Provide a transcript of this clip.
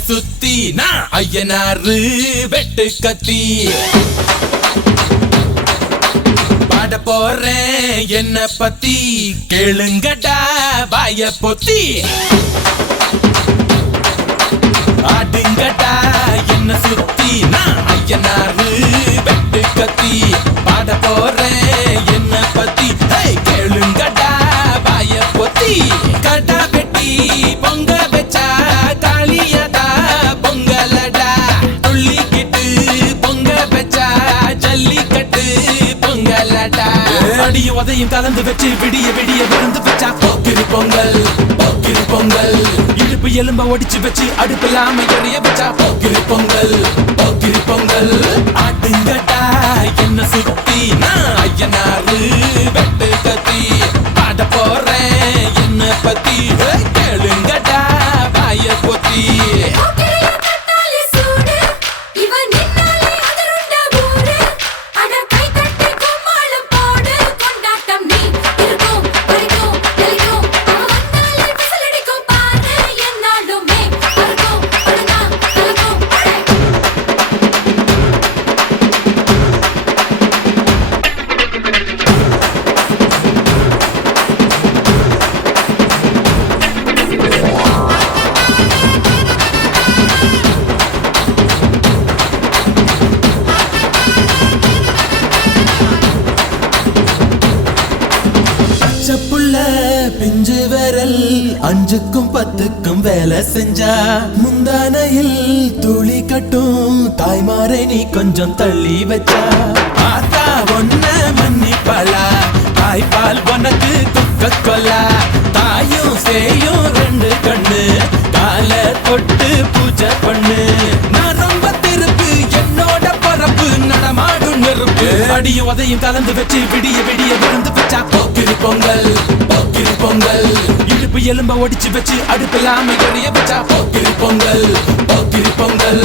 சுத்தி நான் ஐயனாரு வெட்டு கத்தி பாட போறேன் என்ன பத்தி கேளுங்கடா வாய பொத்தி ஆடுங்கடா என்ன சுத்தி நான் ஐயனாரு வெட்டு கத்தி பாட போறேன் என்ன பத்தி கேளுங்கடா வாய பொத்தி கடா வெட்டி பொங்க வச்சா காளியடா பொங்கலடா துள்ளிக்கிட்டு பொங்க வச்சா ஜல்லிக்கட்டு பொங்கலடா அடியும் உதையும் கலந்து வச்சு விடிய விடிய விருந்து வச்சா போக்கிரி பொங்கல் போக்கிரி பொங்கல் இடுப்பு எலும்ப ஒடிச்சு வச்சு அடுப்பில்லாம எறிய வச்சா போக்கிரி பொங்கல் போக்கிரி பொங்கல் ஆடுங்கடா என்ன சுத்தி நான் ஐயனாரு வெட்டு கத்தி பாட போறேன் என்ன பத்தி கேளுங்கடா வாய பொத்தி பிஞ்சு விரல் அஞ்சுக்கும் பத்துக்கும் வேலை செஞ்சா முந்தானையில் துளி கட்டும் தாய்மாரை நீ கொஞ்சம் தள்ளி வச்சா ஆத்தா ஒன்ன மன்னிப்பலா தாய்ப்பால் உனக்கு துக்க கொல்லா தாயும் சேயும் ரெண்டு கண்ணு கால தொட்டு பூஜை பண்ணு நான் ரொம்ப திருப்பு என்னோட பரப்பு நடமாடும் நெருப்பு அடியும் உதையும் கலந்து வச்சு விடிய விடிய விருந்து வச்சா போக்கிரி பொங்கல் போக்கிரி பொங்கல் இடுப்பு எலும்ப ஒடிச்சு வச்சு அடுப்பில்லாம எறிய வச்சா போக்கிரி பொங்கல் போக்கிரி பொங்கல்